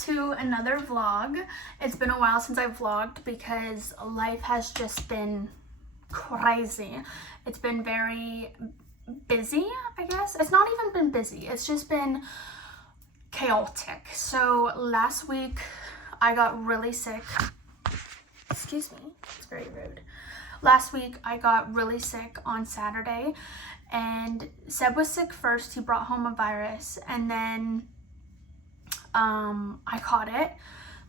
to another vlog. It's been a while since I've vlogged because life has just been crazy. It's been very busy, I guess. It's not even been busy. It's just been chaotic. So last week I got really sick. Excuse me, it's very rude. Last week I got really sick on Saturday, and Seb was sick first. He brought home a virus, and then I caught it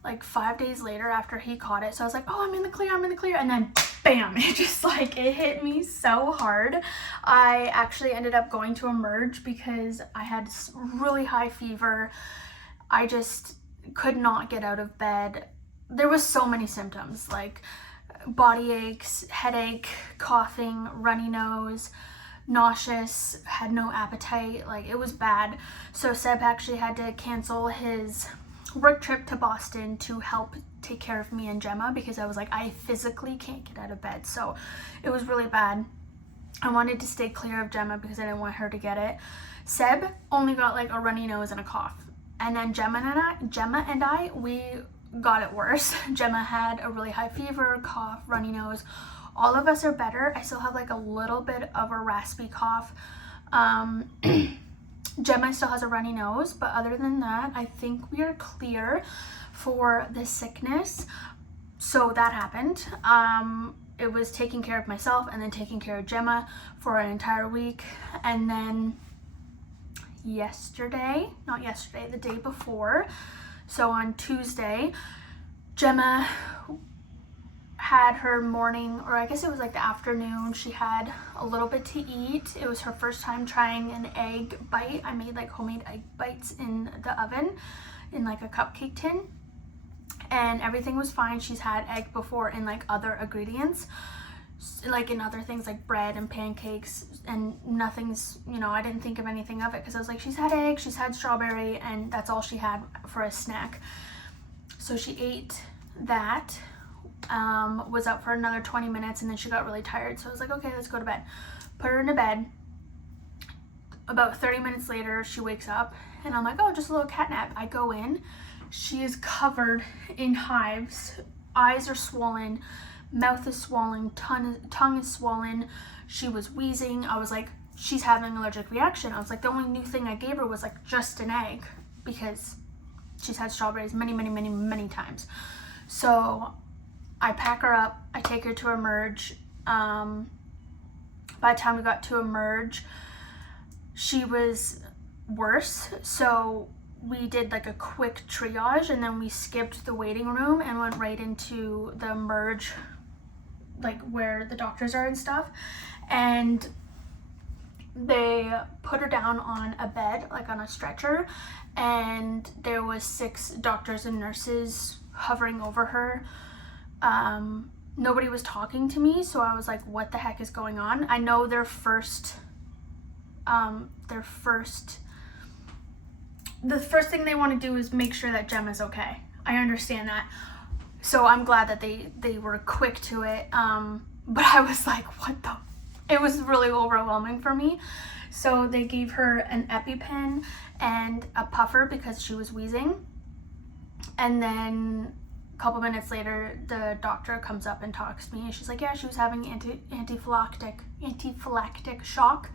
like 5 days later after he caught it. So I was like, oh, I'm in the clear, and then bam, it just like, it hit me so hard. I actually ended up going to emerg because I had really high fever. I just could not get out of bed. There was so many symptoms, like body aches, headache, coughing, runny nose, nauseous, had no appetite. Like, it was bad. So Seb actually had to cancel his work trip to Boston to help take care of me and Gemma because I was like, I physically can't get out of bed. So it was really bad. I wanted to stay clear of Gemma because I didn't want her to get it. Seb only got like a runny nose and a cough, and then Gemma and I we got it worse. Gemma had a really high fever, cough, runny nose. All of us are better. I still have like a little bit of a raspy cough. Gemma still has a runny nose, but other than that, I think we are clear for the sickness. So that happened. It was taking care of myself and then taking care of Gemma for an entire week. And then the day before, so on Tuesday, Gemma had her morning, or I guess it was like the afternoon, she had a little bit to eat. It was her first time trying an egg bite. I made like homemade egg bites in the oven in like a cupcake tin, and everything was fine. She's had egg before in like other ingredients, like in other things like bread and pancakes, and nothing's, I didn't think of anything of it because I was like, she's had egg, she's had strawberry, and that's all she had for a snack. So she ate that, was up for another 20 minutes, and then she got really tired. So I was like, okay, let's go to bed. Put her into bed. About 30 minutes later, she wakes up, and I'm like, oh, just a little cat nap. I go in. She is covered in hives. Eyes are swollen. Mouth is swollen. Tongue is swollen. She was wheezing. I was like, she's having an allergic reaction. I was like, the only new thing I gave her was like just an egg because she's had strawberries many times. So I pack her up. I take her to emerg. By the time we got to emerg, she was worse. So we did like a quick triage, and then we skipped the waiting room and went right into the emerg, like where the doctors are and stuff. And they put her down on a bed, like on a stretcher, and there was 6 doctors and nurses hovering over her. Nobody was talking to me, so I was like, what the heck is going on? I know the first thing they want to do is make sure that Gemma's okay. I understand that. So I'm glad that they were quick to it. But I was like, what the? It was really overwhelming for me. So they gave her an EpiPen and a puffer because she was wheezing. And then a couple minutes later, the doctor comes up and talks to me, and she's like, yeah, she was having anaphylactic shock.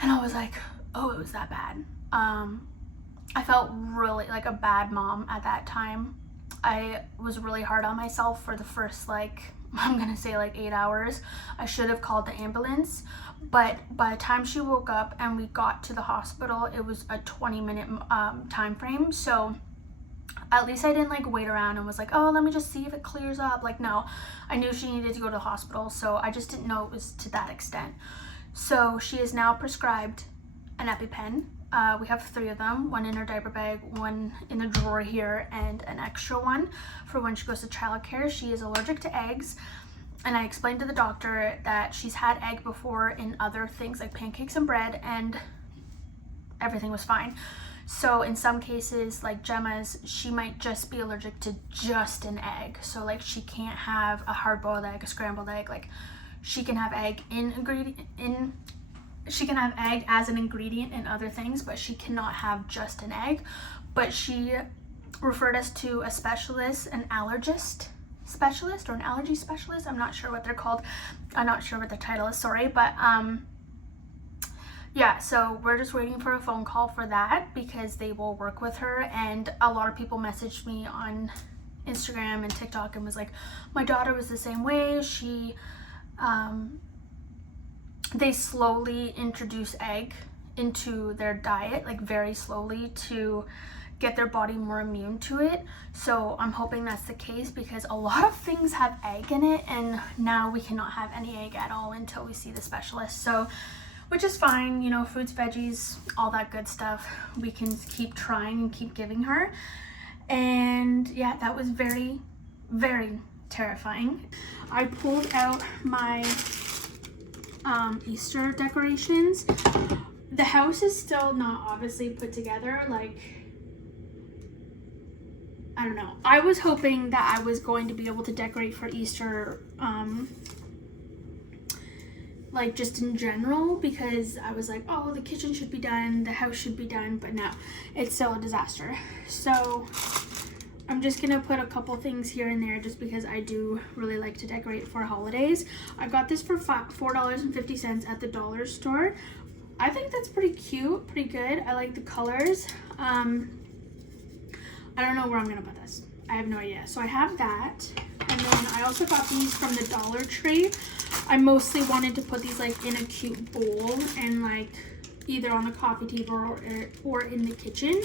And I was like, oh, it was that bad. I felt really like a bad mom at that time. I was really hard on myself for the first, I'm gonna say 8 hours. I should have called the ambulance, but by the time she woke up and we got to the hospital, it was a 20-minute time frame. So at least I didn't wait around and was like, oh, let me just see if it clears up. No, I knew she needed to go to the hospital, so I just didn't know it was to that extent. So she is now prescribed an EpiPen. We have 3 of them, 1 in her diaper bag, 1 in the drawer here, and an extra one for when she goes to childcare. She is allergic to eggs, and I explained to the doctor that she's had egg before in other things like pancakes and bread, and everything was fine. So in some cases, like Gemma's, she might just be allergic to just an egg. So she can't have a hard-boiled egg, a scrambled egg. She can have egg she can have egg as an ingredient in other things, but she cannot have just an egg. But she referred us to a specialist, an allergist specialist or an allergy specialist. I'm not sure what they're called. I'm not sure what the title is, sorry. But yeah, so we're just waiting for a phone call for that because they will work with her. And a lot of people messaged me on Instagram and TikTok and was like, my daughter was the same way. She they slowly introduce egg into their diet, like very slowly, to get their body more immune to it. So I'm hoping that's the case because a lot of things have egg in it, and now we cannot have any egg at all until we see the specialist. So, which is fine, you know, fruits, veggies, all that good stuff. We can keep trying and keep giving her. And yeah, that was very, very terrifying. I pulled out my Easter decorations. The house is still not obviously put together. Like, I don't know. I was hoping that I was going to be able to decorate for Easter, like just in general, because I was like, oh, the kitchen should be done, the house should be done, but no, it's still a disaster. So I'm just gonna put a couple things here and there just because I do really like to decorate for holidays. I got this for $4.50 at the dollar store. I think that's pretty cute, pretty good. I like the colors. I don't know where I'm gonna put this. I have no idea. So I have that. And then I also got these from the Dollar Tree. I mostly wanted to put these like in a cute bowl and like either on the coffee table or in the kitchen.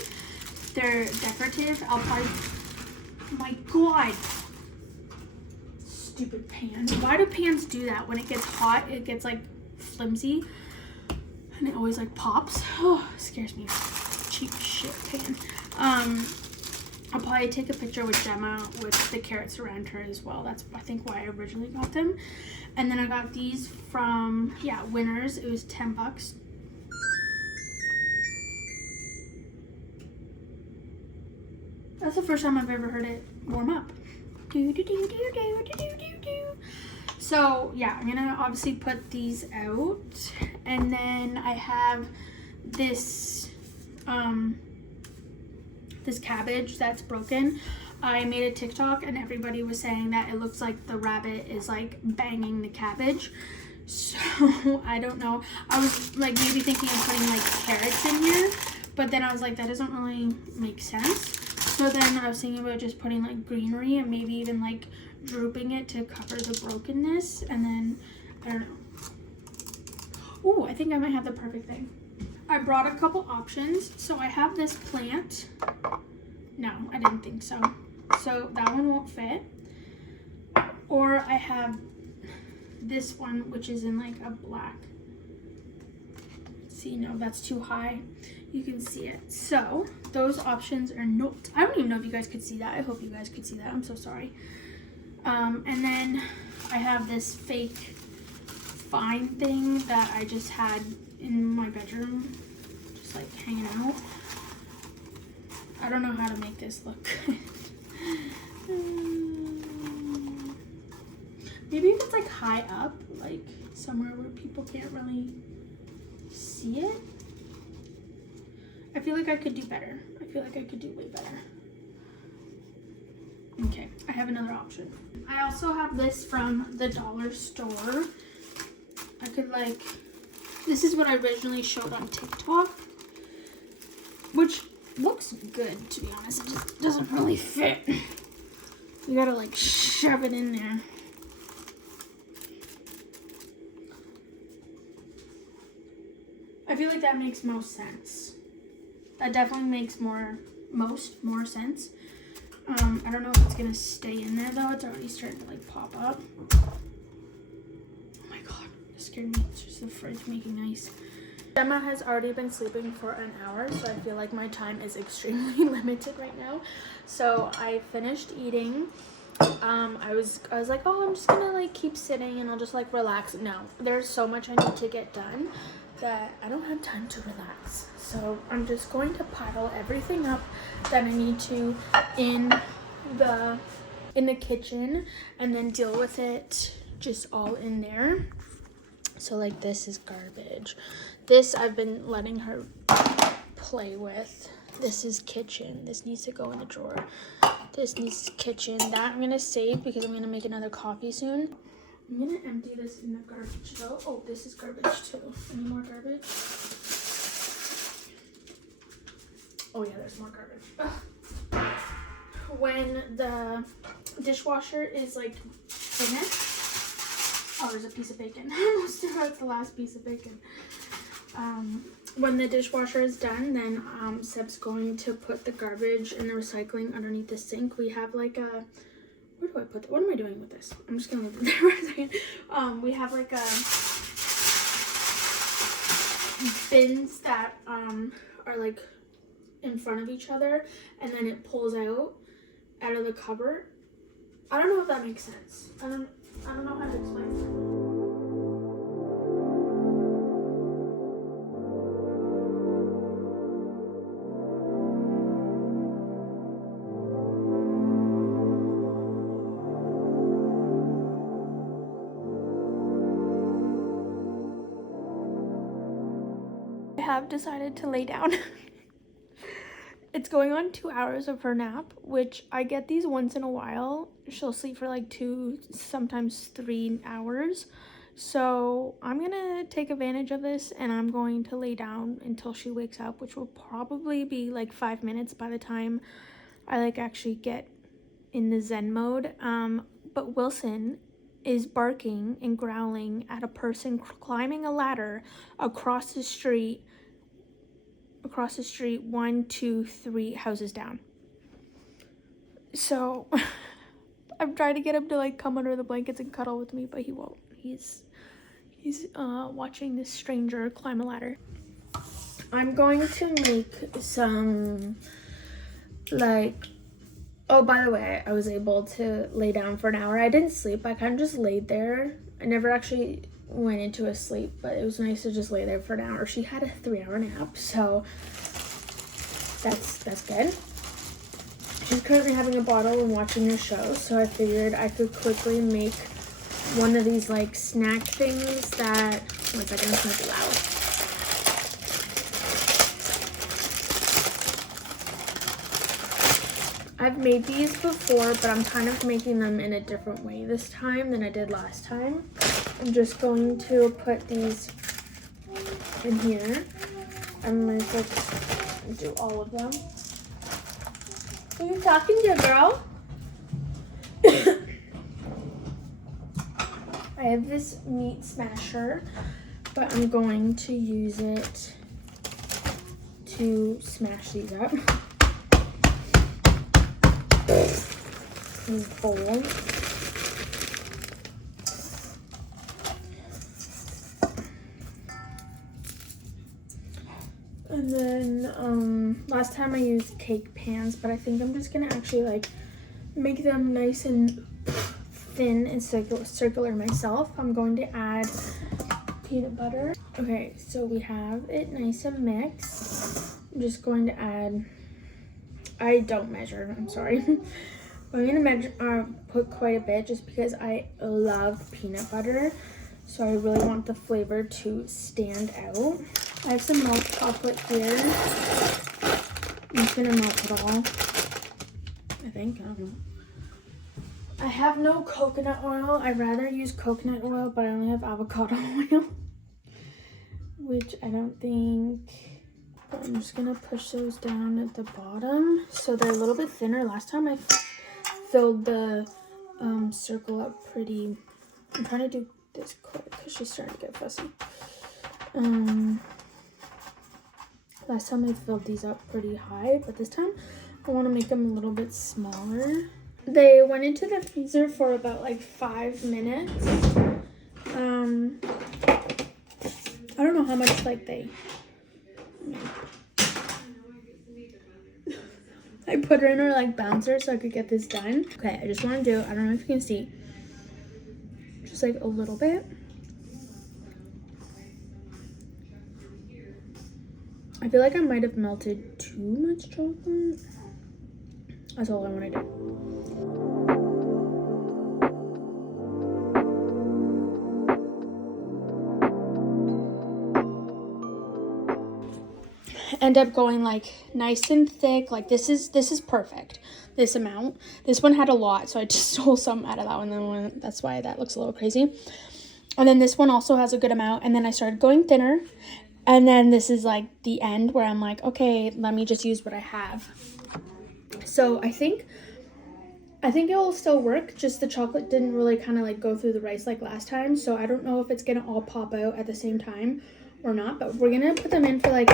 They're decorative. I'll probably, my God, stupid pan. Why do pans do that? When it gets hot, it gets like flimsy and it always like pops. Oh, scares me. Cheap shit pan. I'll probably take a picture with Gemma with the carrots around her as well. That's, I think, why I originally got them. And then I got these from, yeah, Winners. It was 10 bucks. That's the first time I've ever heard it warm up. So, yeah, I'm gonna obviously put these out. And then I have this, this cabbage that's broken. I made a TikTok and everybody was saying that it looks like the rabbit is like banging the cabbage. So I don't know. I was like maybe thinking of putting like carrots in here, but then I was like, that doesn't really make sense. So then I was thinking about just putting like greenery and maybe even like drooping it to cover the brokenness. And then I don't know. Oh, I think I might have the perfect thing. I brought a couple options. So I have this plant. No, I didn't think so. So that one won't fit. Or I have this one, which is in like a black. See, no, that's too high. You can see it. So those options are not, I don't even know if you guys could see that. I hope you guys could see that. I'm so sorry. And then I have this fake vine thing that I just had in my bedroom, just like hanging out. I don't know how to make this look good. Maybe if it's like high up, like somewhere where people can't really see it. I feel like I could do better. I feel like I could do way better. Okay, I have another option. I also have this from the dollar store. I could like, this is what I originally showed on TikTok, which looks good, to be honest. It just doesn't really fit. You gotta like shove it in there. I feel like that makes most sense. That definitely makes more sense. I don't know if it's gonna stay in there though. It's already starting to like pop up. Oh my God, it scared me. It's just the fridge making ice. Gemma has already been sleeping for an hour, so I feel like my time is extremely limited right now. So I finished eating. I was like, oh, I'm just gonna like keep sitting and I'll just like relax. No, there's so much I need to get done that I don't have time to relax. So I'm just going to pile everything up that I need to in the kitchen and then deal with it just all in there. So like this is garbage. This I've been letting her play with. This is kitchen. This needs to go in the drawer. This needs kitchen. That I'm gonna save because I'm gonna make another coffee soon. I'm gonna empty this in the garbage though. Oh, this is garbage too. Any more garbage? Oh yeah, there's more garbage. Ugh. When the dishwasher is like finished. Oh, there's a piece of bacon. I almost threw out the last piece of bacon. When the dishwasher is done, then Seb's going to put the garbage and the recycling underneath the sink. We have like a, where do I put, what am I doing with this? I'm just gonna leave it there for a second. We have like a bins that are like in front of each other, and then it pulls out of the cupboard. I don't know if that makes sense. I don't know how to explain. I have decided to lay down. It's going on 2 hours of her nap, which I get these once in a while. She'll sleep for like 2, sometimes 3 hours. So I'm gonna take advantage of this and I'm going to lay down until she wakes up, which will probably be like 5 minutes by the time I like actually get in the Zen mode. But Wilson is barking and growling at a person climbing a ladder across the street 1, 2, 3 houses down. So I'm trying to get him to like come under the blankets and cuddle with me, but he won't. He's watching this stranger climb a ladder. I'm going to make some like, oh, by the way, I was able to lay down for an hour. I didn't sleep. I kind of just laid there. I never actually went into a sleep, but it was nice to just lay there for an hour. She had a 3-hour nap, so that's good. She's currently having a bottle and watching her show, so I figured I could quickly make one of these like snack things that, one second, it's gonna be loud. I've made these before, but I'm kind of making them in a different way this time than I did last time. I'm just going to put these in here. I'm going to like do all of them. Are you talking to a girl? I have this meat smasher, but I'm going to use it to smash these up. This bowl. And then last time I used cake pans, but I think I'm just gonna actually like make them nice and thin and circular myself. I'm going to add peanut butter. Okay, so we have it nice and mixed. I'm just going to add, I don't measure, I'm sorry. I'm gonna put quite a bit just because I love peanut butter. So I really want the flavor to stand out. I have some milk chocolate here. I'm just gonna melt it all. I think, I don't know. I have no coconut oil. I'd rather use coconut oil, but I only have avocado oil, which I don't think. But I'm just gonna push those down at the bottom so they're a little bit thinner. Last time I filled the circle up pretty. I'm trying to do this quick because she's starting to get fussy. Last time I filled these up pretty high, but this time I want to make them a little bit smaller. They went into the freezer for about like 5 minutes. I don't know how much like they. I put her in her like bouncer so I could get this done. Okay, I just want to do, I don't know if you can see, just like a little bit. I feel like I might have melted too much chocolate. That's all I want to do. end up going like nice and thick. Like this is perfect, this amount. This one had a lot, so I just stole some out of that one. That's why that looks a little crazy. And then this one also has a good amount, and then I started going thinner. And then this is like the end where I'm like, okay, let me just use what I have. So I think it will still work, just the chocolate didn't really kind of like go through the rice like last time. So I don't know if it's gonna all pop out at the same time or not, but we're gonna put them in for like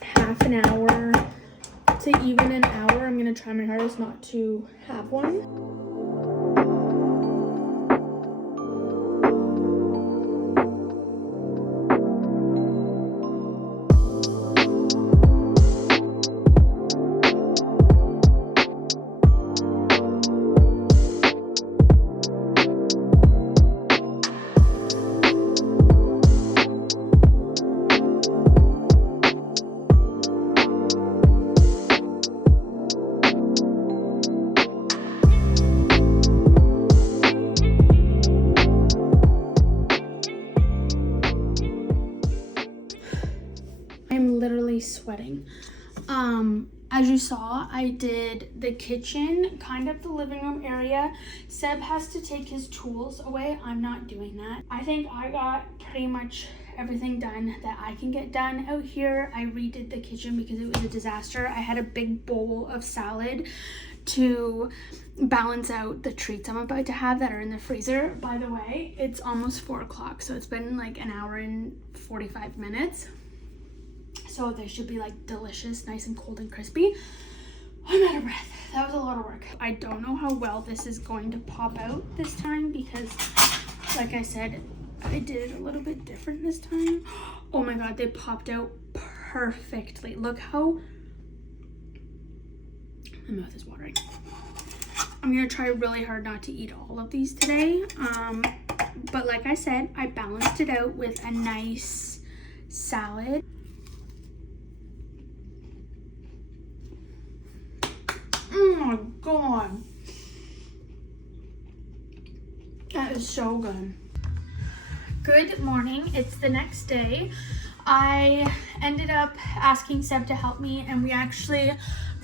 half an hour to even an hour. I'm gonna try my hardest not to have one. I'm literally sweating. As you saw, I did the kitchen, kind of the living room area. Seb has to take his tools away. I'm not doing that. I think I got pretty much everything done that I can get done out here. I redid the kitchen because it was a disaster. I had a big bowl of salad to balance out the treats I'm about to have that are in the freezer. By the way, it's almost 4 o'clock, so it's been like an hour and 45 minutes. So they should be like delicious, nice and cold and crispy. I'm out of breath. That was a lot of work. I don't know how well this is going to pop out this time because, like I said, I did it a little bit different this time. Oh my god, they popped out perfectly. Look how... My mouth is watering. I'm gonna try really hard not to eat all of these today. But like I said, I balanced it out with a nice salad. Oh my god. That is so good. Good morning. It's the next day. I ended up asking Seb to help me, and we actually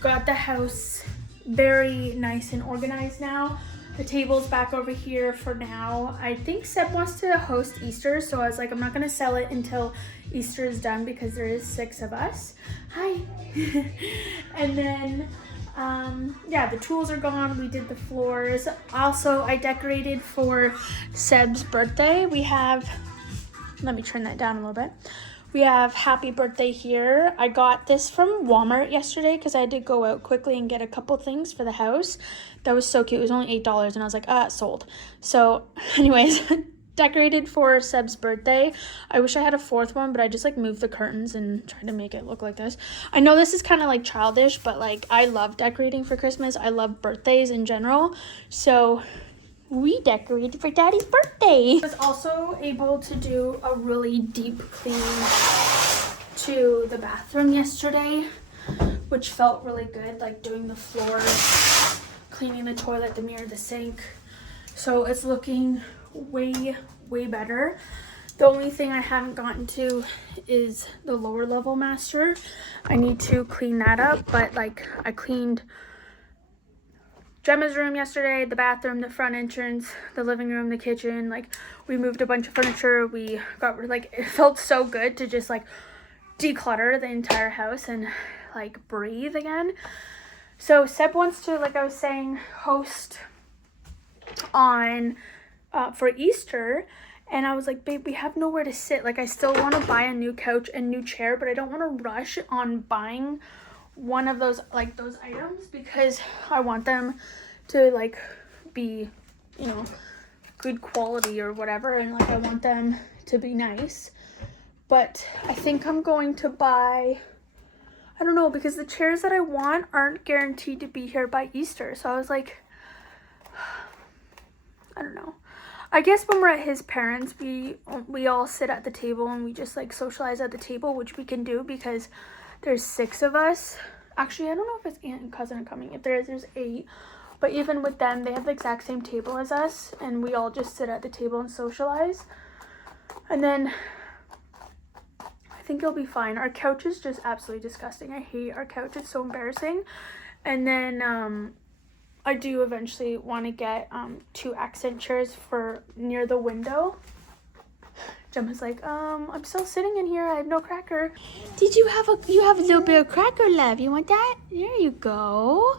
got the house very nice and organized now. The table's back over here for now. I think Seb wants to host Easter, so I was like, I'm not gonna sell it until Easter is done because there is 6 of us. Hi. And then yeah, the tools are gone. We did the floors. Also, I decorated for Seb's birthday. We have, let me turn that down a little bit. We have happy birthday here. I got this from Walmart yesterday because I had to go out quickly and get a couple things for the house. That was so cute. It was only $8 and I was like, sold. So anyways, decorated for Seb's birthday. I wish I had a 4th one, but I just like moved the curtains and tried to make it look like this. I know this is kind of like childish, but like I love decorating for Christmas. I love birthdays in general. So we decorated for Daddy's birthday. I was also able to do a really deep clean to the bathroom yesterday, which felt really good, like doing the floors, cleaning the toilet, the mirror, the sink. So it's looking way better. The only thing I haven't gotten to is the lower level master. I need to clean that up, but like I cleaned Gemma's room yesterday, the bathroom, the front entrance, the living room, the kitchen. Like we moved a bunch of furniture. We got like, it felt so good to just like declutter the entire house and like breathe again. So Seb wants to, like I was saying, host on for Easter, and I was like, babe, we have nowhere to sit. Like I still want to buy a new couch and new chair, but I don't want to rush on buying one of those, like those items, because I want them to like be, you know, good quality or whatever, and like I want them to be nice. But I think I'm going to buy, I don't know, because the chairs that I want aren't guaranteed to be here by Easter. So I was like, I don't know. I guess when we're at his parents', we all sit at the table and we just like socialize at the table, which we can do because there's 6 of us. Actually, I don't know if his aunt and cousin are coming. If there is, there's 8. But even with them, they have the exact same table as us, and we all just sit at the table and socialize. And then I think it'll be fine. Our couch is just absolutely disgusting. I hate our couch. It's so embarrassing. And then I do eventually want to get 2 accent chairs for near the window. Gemma's like, I'm still sitting in here. I have no cracker. Did you have a little bit of cracker left? You want that? There you go.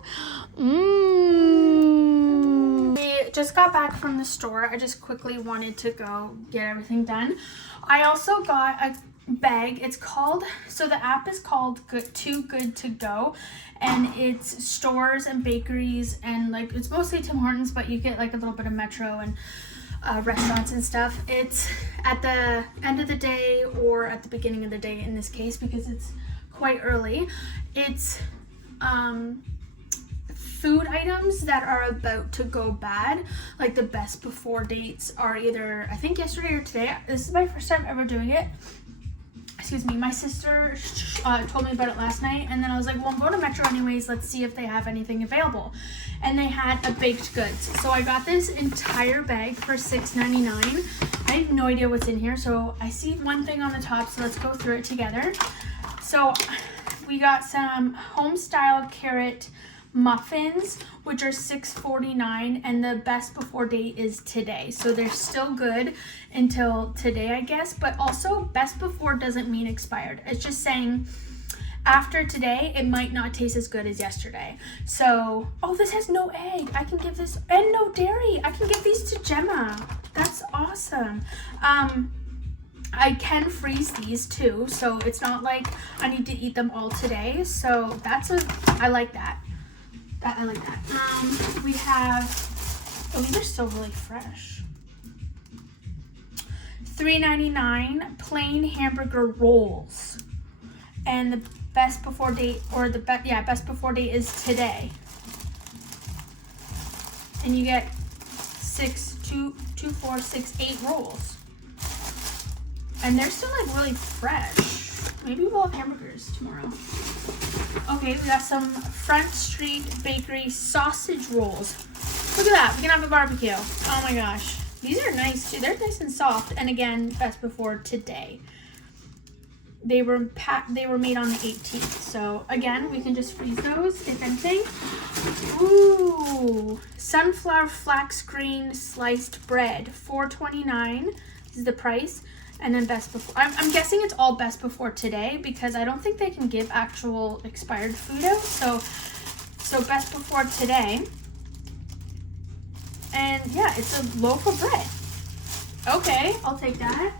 We just got back from the store. I just quickly wanted to go get everything done. I also got a bag. It's called, so the app is called Too Good To Go, and it's stores and bakeries, and like it's mostly Tim Hortons, but you get like a little bit of Metro and restaurants and stuff. It's at the end of the day or at the beginning of the day in this case, because it's quite early. It's food items that are about to go bad. Like the best before dates are either, I think, yesterday or today. This is my first time ever doing it. Excuse me. My sister told me about it last night, and then I was like, well, I'm going to Metro anyways. Let's see if they have anything available. And they had a baked goods. So I got this entire bag for $6.99. I have no idea what's in here. So I see one thing on the top, so let's go through it together. So we got some home style carrot muffins, which are $6.49, and the best before date is today, so they're still good until today, I guess. But also, best before doesn't mean expired. It's just saying after today it might not taste as good as yesterday. So, oh, this has no egg. I can give this, and no dairy. I can give these to Gemma. That's awesome. I can freeze these too, so it's not like I need to eat them all today. So I like that. I like that. We have, oh, these are still really fresh. $3.99 plain hamburger rolls. And the best before date, or best before date is today. And you get 8 rolls. And they're still like really fresh. Maybe we'll have hamburgers tomorrow. Okay, we got some Front Street Bakery sausage rolls. Look at that. We can have a barbecue. Oh my gosh. These are nice too. They're nice and soft. And again, best before today. They were made on the 18th. So again, we can just freeze those if anything. Ooh. Sunflower flax green sliced bread. $4.29 is the price. And then best before, I'm guessing it's all best before today, because I don't think they can give actual expired food out. So best before today. And yeah, it's a loaf of bread. Okay, I'll take that.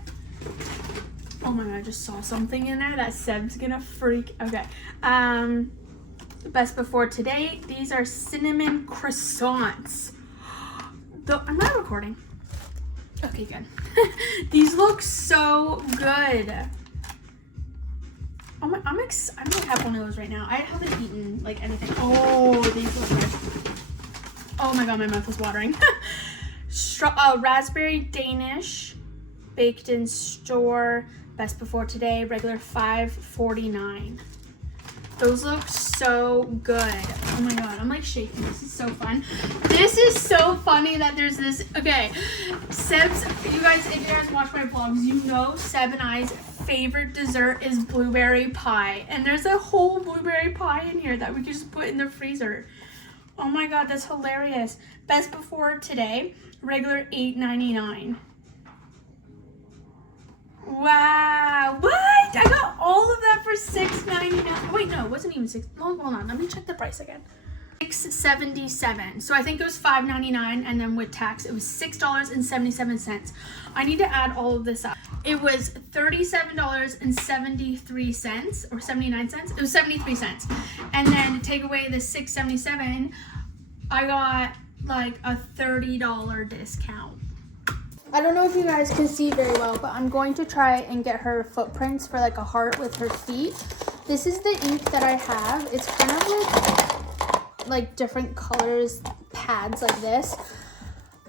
Oh my god, I just saw something in there that Seb's gonna freak. Okay. Best before today. These are cinnamon croissants. I'm not recording. Okay, good. These look so good. Oh my, I'm gonna have one of those right now. I haven't eaten like anything. Oh, these look good. Oh my god, my mouth is watering. Raspberry Danish, baked in store, best before today, regular $5.49. Those look so good. Oh my god, I'm like shaking. This is so fun. This is so funny that there's this. Okay, Seb's, you guys, if you guys watch my vlogs, you know Seb and I's favorite dessert is blueberry pie. And there's a whole blueberry pie in here that we can just put in the freezer. Oh my god, that's hilarious. Best before today, regular $8.99. Wow, what? I got all of that for $6.99. Wait, no, it wasn't even $6. Hold on, let me check the price again. $6.77. So I think it was $5.99, and then with tax, it was $6.77. I need to add all of this up. It was $37.73 or 79 cents. It was 73 cents. And then to take away the $6.77, I got like a $30 discount. I don't know if you guys can see very well, but I'm going to try and get her footprints for like a heart with her feet. This is the ink that I have. It's kind of like different colors, pads like this.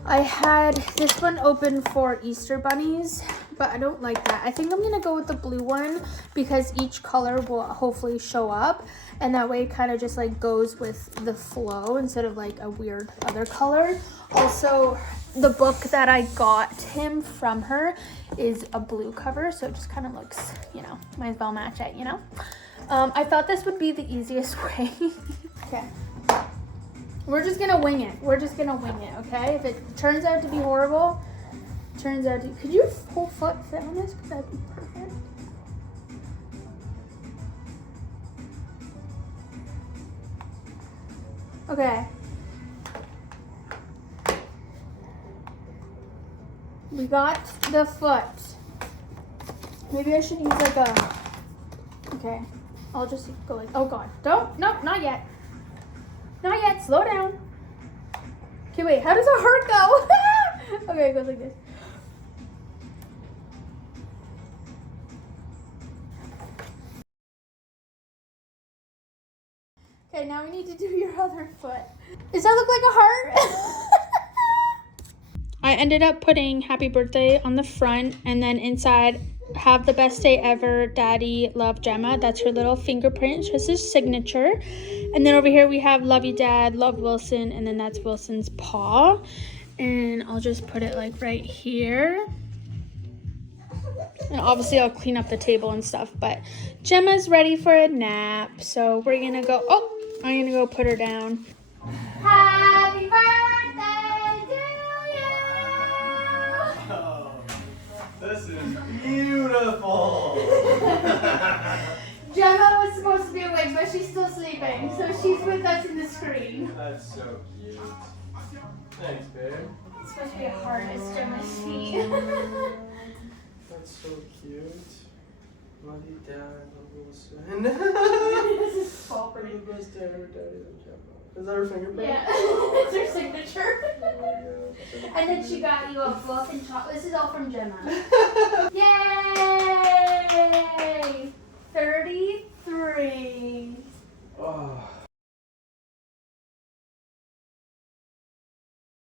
I had this one open for Easter bunnies, but I don't like that. I think I'm going to go with the blue one because each color will hopefully show up, and that way it kind of just like goes with the flow instead of like a weird other color. Also, the book that I got him from her is a blue cover, so it just kind of looks, you know, might as well match it, you know. I thought this would be the easiest way. Okay. We're just gonna wing it. We're just gonna wing it, okay? If it turns out to be horrible, turns out to... Could your whole foot fit on this? Because that'd be perfect. Okay. We got the foot. Maybe I should use like a... Okay. I'll just go like... Oh, God. Don't. No, not yet. Not yet. Slow down. Okay, wait. How does a heart go? Okay, it goes like this. Okay, now we need to do your other foot. Does that look like a heart? I ended up putting happy birthday on the front, and then inside, have the best day ever, Daddy, love Gemma. That's her little fingerprint, just his signature. And then over here we have love you, Dad, love Wilson, and then that's Wilson's paw. And I'll just put it like right here. And obviously I'll clean up the table and stuff, but Gemma's ready for a nap. So we're gonna go, oh, I'm gonna go put her down. Happy birthday to you! Oh, this is beautiful! Gemma was supposed to be awake, but she's still sleeping, so she's with us in the screen. That's so cute. Thanks, babe. It's supposed to be a heart as Gemma's feet. That's so cute. Love you, Dad. Love Wilson. This is so pretty. The best day ever, Daddy. Love Gemma. Is that her fingerprint? Yeah, it's her signature. Oh my God. And then she got you a book and chocolate. This is all from Gemma. Yay! 33.